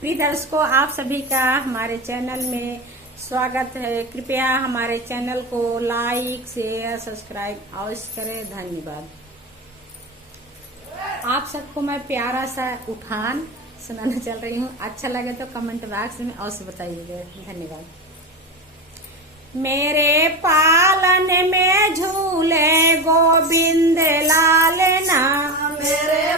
प्रिय दर्शकों, आप सभी का हमारे चैनल में स्वागत है। कृपया हमारे चैनल को लाइक शेयर सब्सक्राइब अवश्य करें। धन्यवाद। आप सबको मैं प्यारा सा उठान सुनाने चल रही हूँ। अच्छा लगे तो कमेंट बॉक्स में अवश्य बताइएगा। धन्यवाद। मेरे पालन में झूले गोविंद लाल ना, मेरे